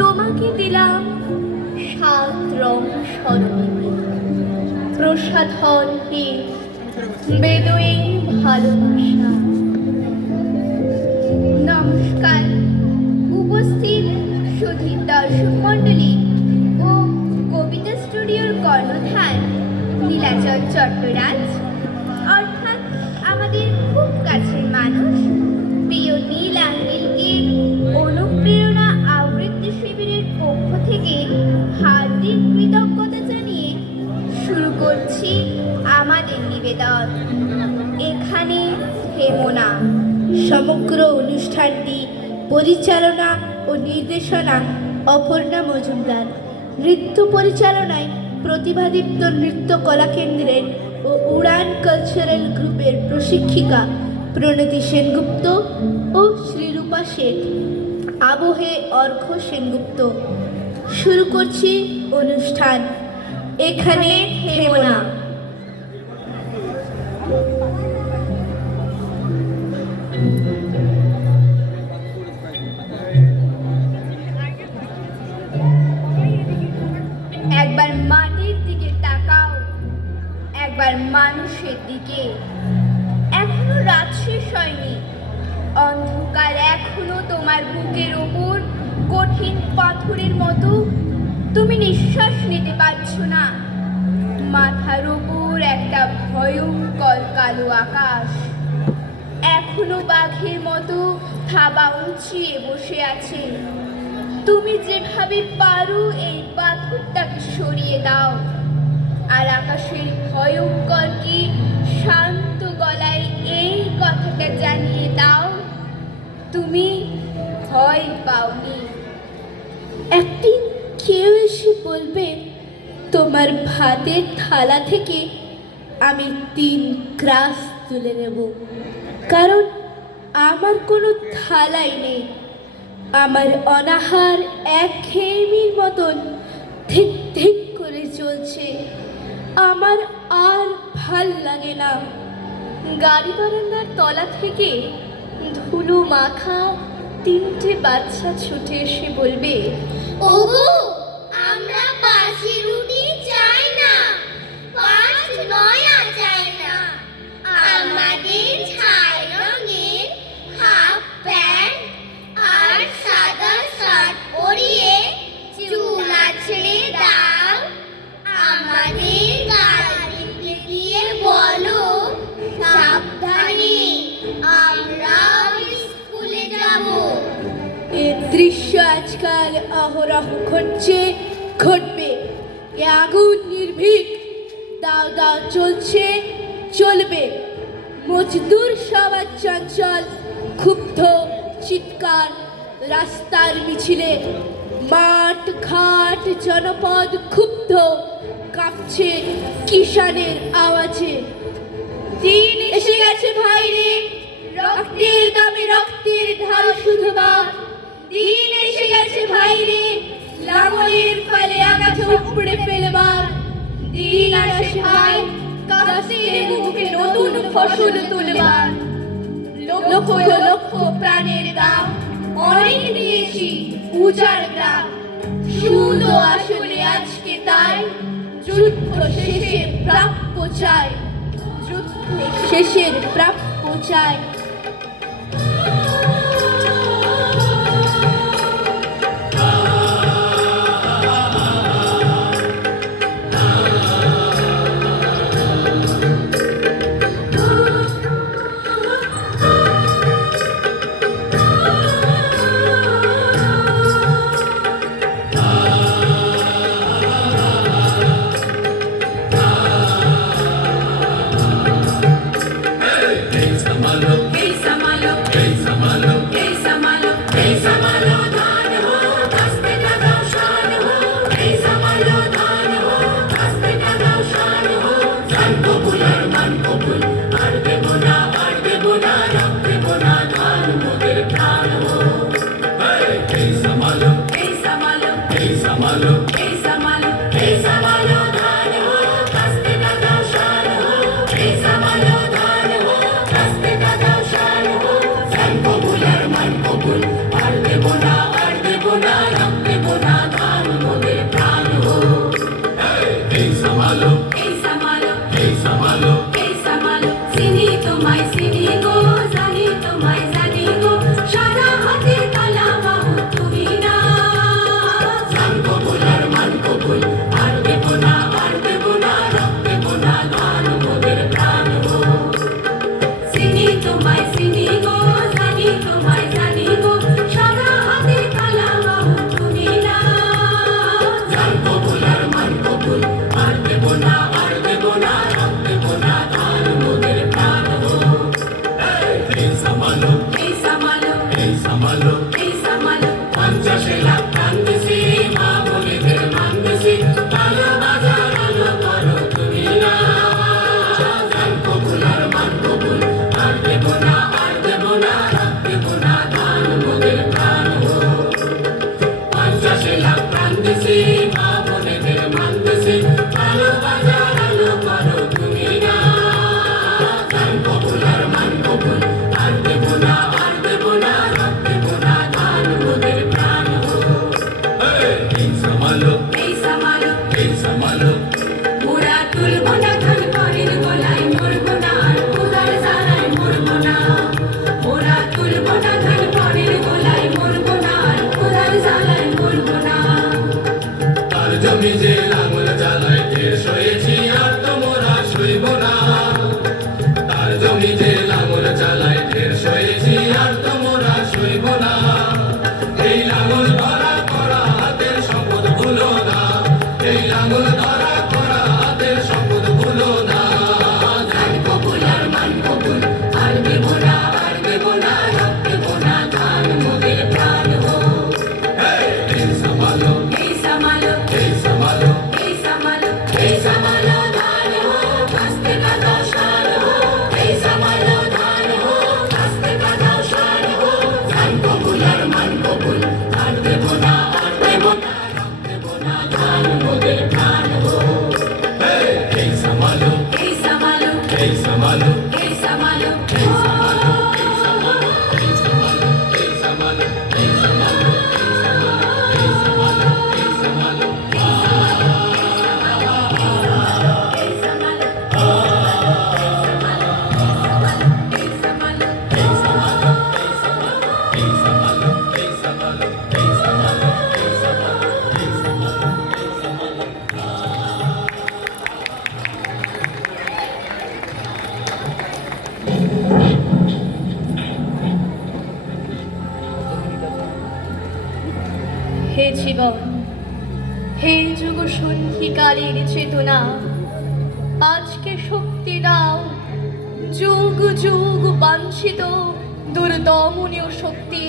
তোমাকে দিলাম 7 রং স্মরণে প্রসাধনহীন বেদুইন ভালোবাসা। নমস্কার উপস্থিত সুধী দর্শক মণ্ডলী ও কবিতা স্টুডিওর কর্ণধার নীলাচল চট্টরাজ, অর্থাৎ আমাদের খুব কাছের মানুষ প্রিয় নীল আঙ্কেলকে অনুপ্রেরণা আবৃত্তি শিবিরের পক্ষ থেকে হার্দিক কৃতজ্ঞতা জানিয়ে শুরু করছি আমাদের নিবেদন। এখানে থেমো না। সমগ্র অনুষ্ঠানটি পরিচালনা ও নির্দেশনা অপর্ণা মজুমদার। নৃত্য পরিচালনায় প্রতিভাদীপ্ত নৃত্য কলা কেন্দ্রের ও উড়ান কালচারাল গ্রুপের প্রশিক্ষিকা প্রণতি সেনগুপ্ত ও শ্রীরূপা শেঠ। আবহে অর্ঘ্য সেনগুপ্ত। শুরু করছি অনুষ্ঠান। এখানে থেমো না। একবার মাটির দিকে তাকাও, একবার মানুষের দিকে। এখনো রাত শেষ হয়নি, অন্ধকার এখনো তোমার বুকের ওপর কঠিন পাথরের মতো। তুমি নিঃশ্বাস নিতে পারছো না। মাথার ওপর একটা ভয়ঙ্কর কালো আকাশ এখনো বাঘের মতো থাবা উঁচিয়ে বসে আছে। তুমি যেভাবে পারো এই পাথরটাকে সরিয়ে দাও, আর আকাশের ভয়ঙ্কর কি শান্ত গলায় এই কথাটা জানিয়ে দাও, তুমি ভয় পাওনি। একদিন কেউ এসে বলবে তোমার ভাতের থালা থেকে আমি 3 গ্রাস তুলে নেব, কারণ আমার কোনো থালাই নেই। আমার অনাহার একঘেয়েমির মতন ধিক ধিক করে চলছে। আমার আর ভাল লাগে না। গাড়ি বারান্দার তলা থেকে ধুলো মাখা 3টে বাচ্চা ছুটে এসে বলবে, ওগো, আমরা বাসি রুটি চাই না, 5 নয়া চাই না। আমাদের ছাই রঙের হাফ প্যান্ট আর সাদা শার্ট পরিয়ে চুল আছড়ে দাও। আমাদের গাড়িতে গিয়ে বলো সাবধানে, আমরাও স্কুলে যাব। এ দৃশ্য আজকাল অহরহ ঘটবে। এ আগুন নির্ভীক, দাও দাও চলছে, চলবে। মজদুর সবার চঞ্চল, ক্ষুব্ধ চিৎকার রাস্তার মিছিলে। মাঠ ঘাট জনপদ ক্ষুব্ধ, কাঁপছে কিষানের আওয়াজে। দিন এসে গেছে ভাইরে, রক্তের দামে রক্তের ঢাল শুধুবার। দিন এসে গেছে ভাইরে, লাঙলের ফলে আগাছা উপড়ে ফেলবার। দিন আসে ভাই, কাস্তের মুখে নতুন ফসল তুলবার। লক্ষ লক্ষ প্রাণের দাম অনেক দিয়েছি উজাড় গ্রাম। শুধু আসলে আজকে তাই যুদ্ধ শেষে প্রাপ্য চাই, যুদ্ধ শেষের প্রাপ্য চাই। Hey, hey, জীবন। হে যুগ সন্ধিকালের চেতনা, আজকে শক্তি দাও, যুগ যুগ বাঞ্ছিত দুর্দমনীয় শক্তি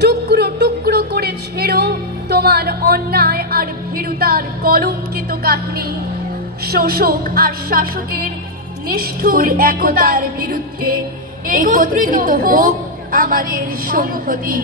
টুকরো টুকরো করে ছেড়ো তোমার অন্যায় আর ভীরুতার কলঙ্কিত কাহিনী। শোষক আর শাসকের নিষ্ঠুর একতার বিরুদ্ধে একত্রিত হোক আমাদের সংহতি।